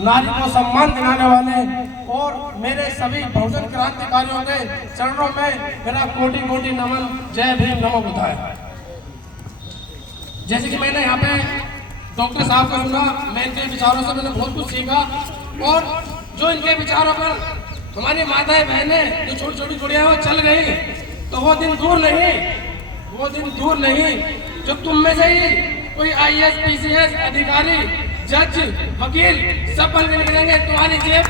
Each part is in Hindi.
नारी को सम्मान दिलाने वाले और मेरे सभी बहुजन क्रांतिकारियों के चरणों में मेरा कोटि कोटि नमन। जय भीम, नमो बुद्धाय। जैसे कि मैंने यहाँ पे डॉक्टर साहब को सुना, मैं इनके विचारों से मैंने बहुत कुछ सीखा और जो इनके विचारों पर हमारी माताएं बहनें जो छोटी छोटी गुड़ियां वो चल गई, तो वो दिन दूर नहीं जब तुम में से ही कोई IAS, PCS अधिकारी, जज, वकील सब बन के निकलेंगे, तुम्हारी जेब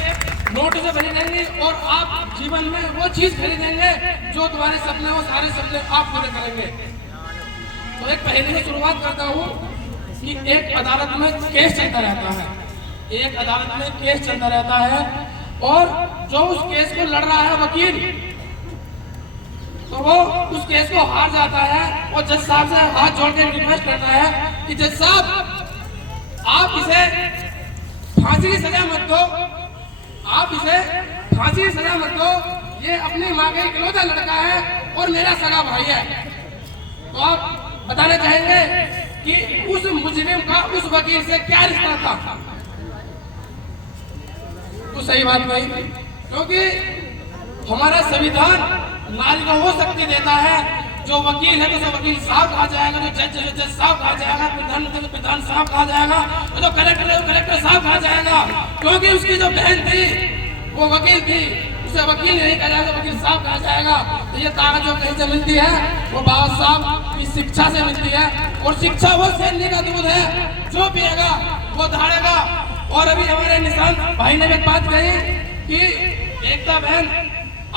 नोटों से भरी रहेंगी और आप जीवन में वो चीज खरीदेंगे जो तुम्हारे सपने, वो सारे सपने आप पूरे करेंगे। तो एक पहले से शुरुआत करता हूँ कि एक अदालत में केस चलता रहता है और जो उस केस को लड़ रहा है वकील, तो वो उस केस को हार जाता है और जज साहब से हाथ जोड़ के रिक्वेस्ट करता है कि जज साहब आप इसे फांसी की सजा मत दो, ये अपनी माँ का इकलौता लड़का है और मेरा सगा भाई है। तो आप बताना चाहेंगे कि उस मुजरिम का उस वकील से क्या रिश्ता था? तो सही बात नहीं, क्योंकि हमारा संविधान नारी को वो शक्ति देता है, जो वकील है तो उसे वकील साहब कहा जाएगा, जो जज है जज साहब कहा जाएगा, प्रधानमंत्री को प्रधान साहब कहा जाएगा, तो कलेक्टर है कलेक्टर साहब कहा जाएगा। क्योंकि उसकी जो बहन थी वो वकील थी, उसे वकील नहीं कहा जाएगा, वकील साहब कहा जाएगा। तो ये ताकत जो कहीं से मिलती है वो बाबा साहब की शिक्षा से मिलती है और शिक्षा वो सैन्य का दूध है, जो पिएगा वो धाड़ेगा। और अभी हमारे निशान भाई ने भी बात कही कि एकता बहन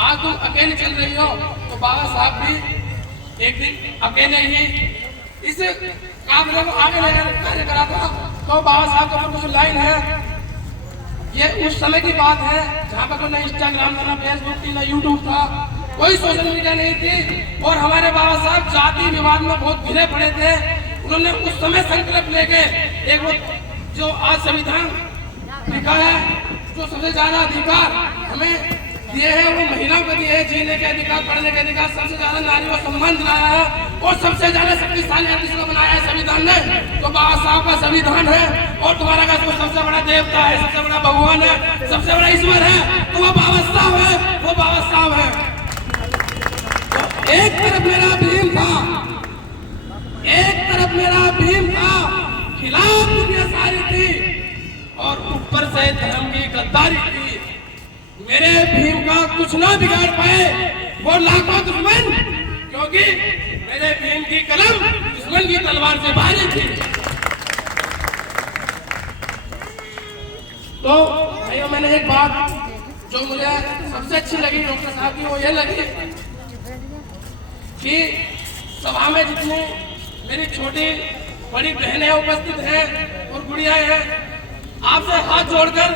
आज तुम अकेले चल रही हो, तो बाबा साहब भी एक दिन अकेले ही इस कामरे को आगे लेकर कार्य करा था। तो बाबा साहब का कुछ लाइन है, ये उस समय की बात है जहाँ पर ना इंस्टाग्राम था, ना फेसबुक थी, ना यूट्यूब था, कोई सोशल मीडिया नहीं थी और हमारे बाबा साहब जाति विवाद में बहुत घिरे पड़े थे। उन्होंने उस समय संकल्प लेके एक वो जो आज संविधान लिखा है, जो सबसे ज्यादा अधिकार हमें दिए हैं वो महिलाओं को दिए हैं, जीने के अधिकार, पढ़ने के अधिकार, सबसे ज्यादा नारी को सम्मान दिलाया है और सबसे ज्यादा शक्तिशाली जिसको बनाया है संविधान ने, तो बाबा साहब का संविधान है। और तुम्हारा का सबसे बड़ा देवता है, सबसे बड़ा भगवान है, सबसे बड़ा ईश्वर है, तो वो बाबा साहब है, वो बाबा साहब है। तो एक तरफ मेरा भीम था, खिलाफ दुनिया सारी थी और ऊपर से धर्म की गद्दारी थी। मेरे भीम का कुछ ना बिगाड़ पाए वो लाखों दुश्मन, क्योंकि मेरे भीम की कलम दुश्मन की तलवार से भारी थी। तो भाइयों, मैंने एक बात जो मुझे सबसे अच्छी लगी डॉक्टर साहब की, वो ये लगी कि सभा में जितनी मेरी छोटी बड़ी बहनें उपस्थित हैं और गुड़ियाएं हैं, आपसे हाथ जोड़कर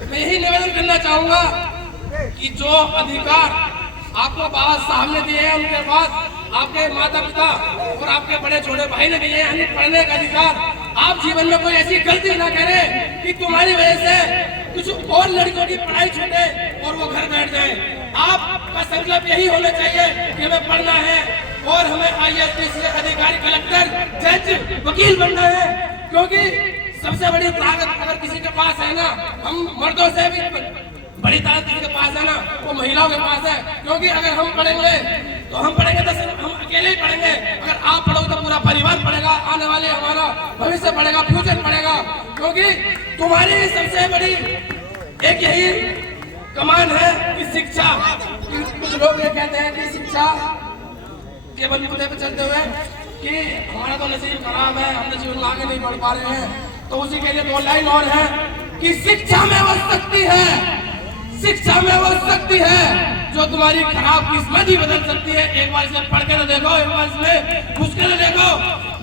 मैं यही निवेदन करना चाहूंगा कि जो अधिकार आपको बाबा साहब ने दिए हैं, उनके बाद आपके माता पिता और आपके बड़े छोटे भाई ने दिए हैं, यानी पढ़ने का अधिकार, आप जीवन में कोई ऐसी गलती ना करें कि तुम्हारी वजह से कुछ और लड़कियों की पढ़ाई छूटे और वो घर बैठ जाए। आपका संकल्प यही होना चाहिए कि हमें पढ़ना है और हमें IAS, PCS अधिकारी, कलेक्टर, जज, वकील बनना है। क्योंकि सबसे बड़ी ताकत अगर किसी के पास है ना, हम मर्दों से भी बड़ी ताकत किसी के पास है ना, वो महिलाओं के पास है। क्योंकि अगर हम पढ़ेंगे तो हम सिर्फ हम अकेले ही पढ़ेंगे, अगर आप पढ़ोगे तो पूरा परिवार पढ़ेगा, आने वाले हमारा भविष्य पढ़ेगा, फ्यूचर पढ़ेगा। क्योंकि तुम्हारी सबसे बड़ी एक यही कमान है कि शिक्षा। कुछ लोग ये कहते हैं कि शिक्षा के बलबूते पे चलते हुए कि हमारा तो नसीब खराब है, हम जीवन में आगे नहीं बढ़ पा रहे हैं, तो उसी के लिए दो लाइन और है कि शिक्षा में वो शक्ति है जो तुम्हारी खराब किस्मत ही बदल सकती है। एक बार इसे पढ़ के तो देखो, एक बार इसमें घुस के तो देखो।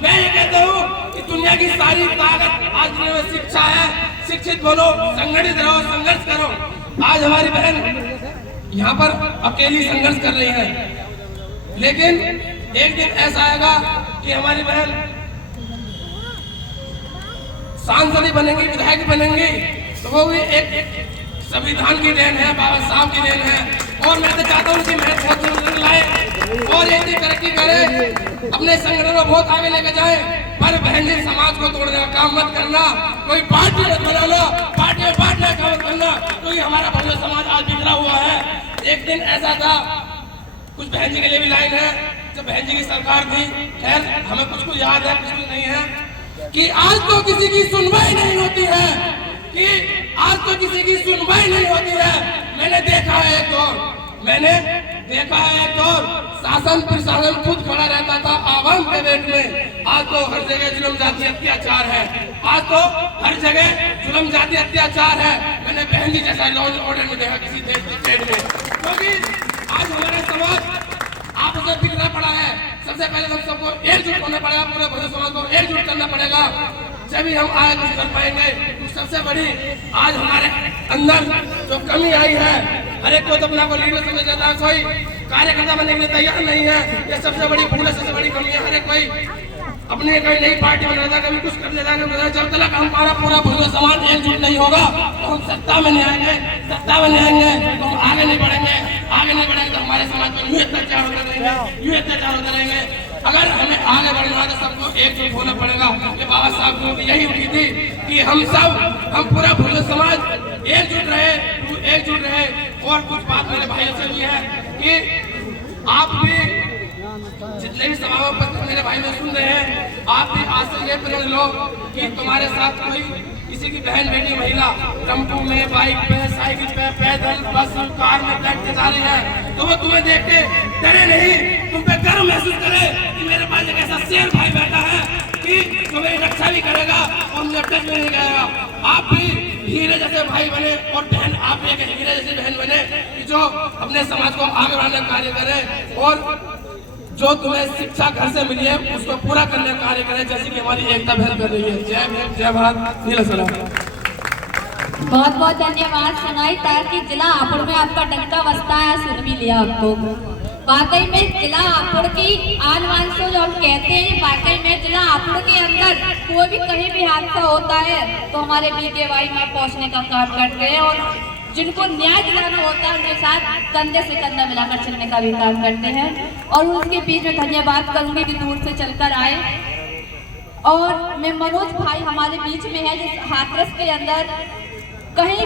मैं ये कहता हूँ कि दुनिया की सारी ताकत आज में शिक्षा है। शिक्षित बनो, संगठित रहो, संघर्ष करो। आज हमारी बहन यहाँ पर अकेली संघर्ष कर रही है, लेकिन एक दिन ऐसा आएगा कि हमारी बहन सांसद बनेंगी, विधायक बनेंगी, तो वो भी एक संविधान की देन है, बाबा साहब की देन है। और मैं तो चाहता हूँ कि मैं बहुत लाए और ऐसी तरक्की करे, अपने संगठन को बहुत आगे लेके जाए। पर बहन जी समाज को तोड़ने का काम मत करना, कोई पार्टी मत बनाना, पार्टी में बांटने का काम मत करना। तो ये हमारा भव्य समाज आज बिखरा हुआ है। एक दिन ऐसा था, कुछ बहन जी के लिए भी लाइन है, जब बहन जी की सरकार थी, खैर हमें कुछ याद है, कुछ नहीं है, कि आज तो किसी की सुनवाई नहीं होती है, कि आज तो किसी की सुनवाई नहीं होती है। मैंने देखा है एक दौर शासन प्रशासन खुद खड़ा रहता था आवाम के वेट में। आज तो हर जगह जुल्म जाति अत्याचार है, आज तो हर जगह जुल्म जाति अत्याचार है। मैंने बहन जी जैसा लॉ एंड ऑर्डर में देखा किसी देश के स्टेट में, क्योंकि आज हमारा समाज आपस में बिखरा पड़ा है। सबसे पहले हम सबको एकजुट होना पड़ेगा, पूरे भव्य समाज को एकजुट करना पड़ेगा, जब हम आगे कुछ कर पाएंगे। तो सबसे बड़ी आज हमारे अंदर जो कमी आई है, हर एक को तो अपना को लीडर समझ लेता है, कोई कार्यकर्ता बनने के लिए तैयार नहीं है। ये सबसे बड़ी भूल है, सबसे बड़ी कमी है। हर एक कोई अपने कोई नई पार्टी बना देता, कभी कुछ कर देता, जब तक हमारा पूरा भव्य समाज एकजुट नहीं होगा तो हम सत्ता में नहीं आएंगे, तो हम आगे नहीं बढ़ेंगे तो हमारे समाज में यूं अत्याचार होते रहेंगे। अगर हमें आगे बढ़ना है तो सबको एकजुट होना पड़ेगा। ये बाबा साहब की यही उठी थी कि हम पूरा भव्य समाज एकजुट रहे। और कुछ बात मेरे भाइयों से भी है कि आप भी जितने भी सभाओं मेरे भाई में सुन रहे हैं, आप भी आज से ये प्रण लो कि तुम्हारे साथ कोई किसी की बहन बेटी महिला टेम्पो में, बाइक पे, साइकिल पे, पैदल, बस, कार में बैठ के जा रही है, तो वो तुम्हें देख के डरे नहीं, तुम पे गर्व महसूस करे कि मेरे पास एक ऐसा शेर भाई बैठा है कि जो मेरी रक्षा भी करेगा और मुझे टच भी नहीं करेगा। आप भी हीरे जैसे भाई बने और बहन, आप भी एक हीरे जैसी बहन बने कि जो अपने समाज को आगे बढ़ाने का कार्य करे, और जो तुम्हें शिक्षा घर से मिली है उसको पूरा करने का कार्य करें, जैसे कि हमारी एकता बहन कर रही है। जय भीम, जय भारत, नीला सलाम। बहुत बहुत धन्यवाद सुनाई ताकि जिला हापुड़ में आपका डंका बजता है, सुन भी लिया आपको। वाकई में जिला हापुड़ की आन बान से जो हम कहते हैं, वाकई में जिला हापुड़ के अंदर कोई भी कहीं भी हादसा होता है तो हमारे BKY में पहुंचने का काम करते हैं, और जिनको न्याय दिलाना होता है उनके साथ कंधे से कंधा मिलाकर चलने का भी काम करते हैं। और उसके बीच में धन्यवाद करूंगी कि दूर से चलकर आए। और मैं मनोज भाई हमारे बीच में है, जिस हाथरस के अंदर कहीं